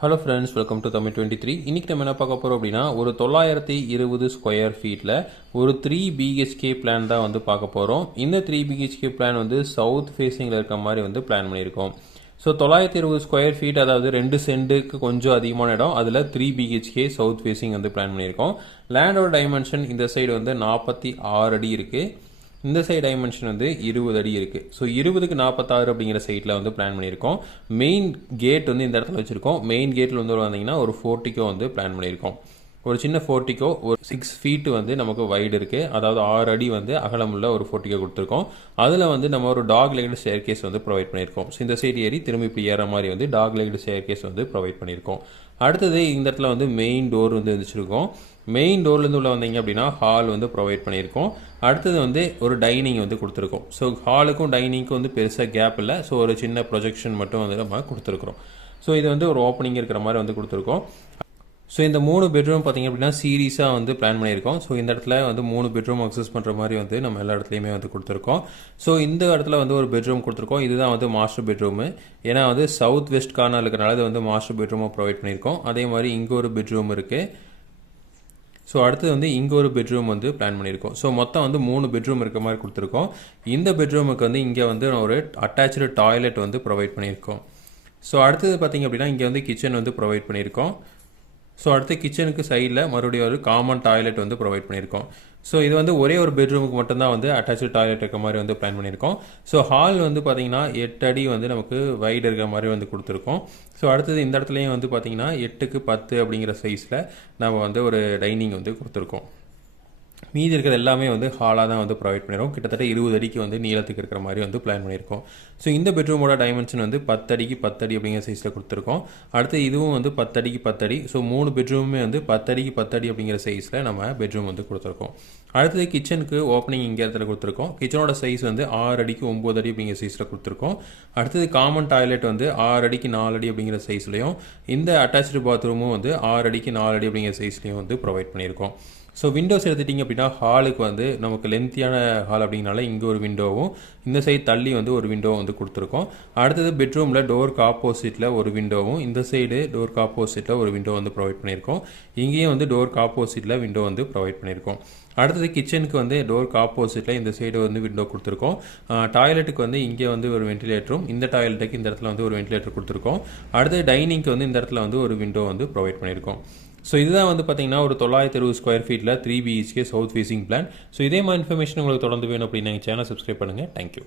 Hello friends welcome to Tamil twenty three இன்றைக்கி நம்ம என்ன பார்க்க போகிறோம் அப்படின்னா ஒரு தொள்ளாயிரத்தி இருபது ஸ்கொயர் ஃபீட்டில் ஒரு த்ரீ பிஹெச்கே பிளான் தான் வந்து பார்க்க போகிறோம் இந்த த்ரீ பிஹெச்கே பிளான் வந்து சவுத் ஃபேஸிங்கில் இருக்க மாதிரி வந்து பிளான் பண்ணியிருக்கோம். ஸோ தொள்ளாயிரத்தி இருபது ஸ்கொயர் ஃபீட் அதாவது ரெண்டு சென்ட்டுக்கு கொஞ்சம் அதிகமான இடம் அதில் த்ரீ பிஹெச்கே சவுத் ஃபேஸிங் வந்து பிளான் பண்ணியிருக்கோம். லேண்டோட டைமென்ஷன் இந்த சைடு வந்து நாற்பத்தி ஆறு அடி இருக்குது இந்த சைடு டைமென்ஷன் வந்து இருபது அடி இருக்குது ஸோ இருபதுக்கு நாற்பத்தாறு அப்படிங்கிற சைட்டில் வந்து பிளான் பண்ணியிருக்கோம். மெயின் கேட் வந்து இந்த இடத்துல வச்சுருக்கோம். மெயின் கேட்டில் வந்து வந்தீங்கன்னா ஒரு ஃபோர்ட்டிக்கோ வந்து பிளான் பண்ணியிருக்கோம். ஒரு சின்ன ஃபோர்ட்டிக்கோ ஒரு சிக்ஸ் ஃபீட்டு வந்து நமக்கு வைடு இருக்குது அதாவது ஆறு அடி வந்து அகலமுள்ள ஒரு ஃபோர்ட்டிக்கோ கொடுத்துருக்கோம். அதில் வந்து நம்ம ஒரு டாக் லெக்டு ஸ்டேர் கேஸ் வந்து ப்ரொவைட் பண்ணியிருக்கோம். ஸோ இந்த சைடு ஏறி திரும்பி இப்படி ஏற மாதிரி வந்து டாக் லெக்டு ஸ்டேர் கேஸ் வந்து ப்ரொவைட் பண்ணியிருக்கோம். அடுத்தது இந்த இடத்துல வந்து மெயின் டோர் வந்து இருந்துச்சிருக்கோம். மெயின் டோர்லேருந்து உள்ள வந்தீங்க அப்படின்னா ஹால் வந்து ப்ரொவைட் பண்ணியிருக்கோம். அடுத்தது வந்து ஒரு டைனிங் வந்து கொடுத்துருக்கோம். ஸோ ஹாலுக்கும் டைனிங்க்கும் வந்து பெருசாக கேப் இல்லை. ஸோ ஒரு சின்ன ப்ரொஜெக்ஷன் மட்டும் வந்து நம்ம கொடுத்துருக்குறோம். ஸோ இது வந்து ஒரு ஓப்பனிங் இருக்கிற மாதிரி வந்து கொடுத்துருக்கோம். ஸோ இந்த மூணு பெட்ரூம் பார்த்தீங்க அப்படின்னா சீரீஸாக வந்து பிளான் பண்ணியிருக்கோம். ஸோ இந்த இடத்துல வந்து மூணு பெட்ரூம் அக்சஸ் பண்ணுற மாதிரி வந்து நம்ம எல்லா இடத்துலையுமே வந்து கொடுத்துருக்கோம். ஸோ இந்த இடத்துல வந்து ஒரு பெட்ரூம் கொடுத்துருக்கோம். இதுதான் வந்து மாஸ்டர் பெட்ரூமு ஏன்னா வந்து சவுத் வெஸ்ட் கார்னர் இருக்கிறனால இது வந்து மாஸ்டர் பெட்ரூமாக ப்ரொவைட் பண்ணியிருக்கோம். அதே மாதிரி இங்கே ஒரு பெட்ரூம் இருக்குது ஸோ அடுத்தது வந்து இங்கே ஒரு பெட்ரூம் வந்து பிளான் பண்ணியிருக்கோம். ஸோ மொத்தம் வந்து மூணு பெட்ரூம் இருக்க மாதிரி கொடுத்துருக்கோம். இந்த பெட்ரூமுக்கு வந்து இங்கே வந்து ஒரு அட்டாச்சு டாய்லெட் வந்து ப்ரொவைட் பண்ணியிருக்கோம். ஸோ அடுத்தது பார்த்திங்க அப்படின்னா இங்கே வந்து கிச்சன் வந்து ப்ரொவைட் பண்ணியிருக்கோம். ஸோ அடுத்து கிச்சனுக்கு சைடில் மறுபடியும் ஒரு காமன் டாய்லெட் வந்து ப்ரொவைட் பண்ணியிருக்கோம். ஸோ இது வந்து ஒரே ஒரு பெட்ரூமுக்கு மட்டும்தான் வந்து அட்டாச்சு டாய்லெட் இருக்க மாதிரி வந்து பிளான் பண்ணியிருக்கோம். ஸோ ஹால் வந்து பார்த்தீங்கன்னா எட்டு அடி வந்து நமக்கு வைடு இருக்கிற மாதிரி வந்து கொடுத்துருக்கோம். ஸோ அடுத்தது இந்த இடத்துலையும் வந்து பார்த்தீங்கன்னா எட்டுக்கு பத்து அப்படிங்கிற சைஸில் நம்ம வந்து ஒரு டைனிங் வந்து கொடுத்துருக்கோம். மீதி இருக்கிறது எல்லாமே வந்து ஹாலாக தான் வந்து ப்ரொவைட் பண்ணிடுறோம் கிட்டத்தட்ட இருபது அடிக்கு வந்து நீளத்துக்கு இருக்கிற மாதிரி வந்து பிளான் பண்ணியிருக்கோம் ஸோ இந்த பெட்ரூமோட டைமென்ஷன் வந்து பத்தடிக்கு பத்தடி அப்படிங்கிற சைஸில் கொடுத்துருக்கோம். அடுத்து இதுவும் வந்து பத்தடிக்கு பத்தடி ஸோ மூணு பெட்ரூமுமே வந்து பத்தடிக்கு பத்தடி அப்படிங்கிற சைஸில் நம்ம பெட்ரூம் வந்து கொடுத்துருக்கோம். அடுத்தது கிச்சனுக்கு ஓப்பனிங் இங்கே இடத்துல கொடுத்துருக்கோம். கிச்சனோட சைஸ் வந்து ஆறு அடிக்கு ஒம்பது அடி அப்படிங்கிற சைஸில் கொடுத்துருக்கோம். அடுத்தது காமன் டாய்லெட் வந்து ஆறு அடிக்கு நாலு அடி அப்படிங்கிற சைஸ்லையும் இந்த அட்டாச்சு பாத்ரூமும் வந்து ஆறு அடிக்கு நாலு அடி அப்படிங்கிற சைஸ்லையும் வந்து ப்ரொவைட் பண்ணியிருக்கோம். ஸோ விண்டோஸ் எடுத்துட்டிங்க அப்படின்னா ஹாலுக்கு வந்து நமக்கு லென்த்தியான ஹால் அப்படிங்கனால இங்கே ஒரு விண்டோவும் இந்த சைடு தள்ளி வந்து ஒரு விண்டோவும் வந்து கொடுத்துருக்கோம். அடுத்தது பெட்ரூமில் டோருக்கு ஆப்போசிட்டில் ஒரு விண்டோவும் இந்த சைடு டோருக்கு ஆப்போசிட்டில் ஒரு விண்டோ வந்து ப்ரொவைட் பண்ணியிருக்கோம். இங்கேயும் வந்து டோருக்கு ஆப்போசிட்டில் விண்டோ வந்து ப்ரொவைட் பண்ணியிருக்கோம். அடுத்தது கிச்சனுக்கு வந்து டோருக்கு ஆப்போசிட்டில் இந்த சைடு வந்து விண்டோ கொடுத்துருக்கோம். டாய்லெட்டுக்கு வந்து இங்கே வந்து ஒரு வென்டிலேட்டரும் இந்த டாய்லெட்டுக்கு இந்த இடத்துல வந்து ஒரு வென்டிலேட்டர் கொடுத்துருக்கோம். அடுத்தது டைனிங்க்கு வந்து இந்த இடத்துல வந்து ஒரு விண்டோ வந்து ப்ரொவைட் பண்ணியிருக்கோம். ஸோ இதுதான் வந்து பார்த்தீங்கன்னா ஒரு தொள்ளாயிரத்தி இருபது ஸ்கொயர் ஃபீட்டில் three BHK south facing plan so இதே மாதிரி இன்ஃபர்மேஷன் உங்களுக்கு தொடர்ந்து வேணும் அப்படின்னு நீங்கள் சேனல் சப்ஸ்கிரைப் பண்ணுங்கள் தேங்க்யூ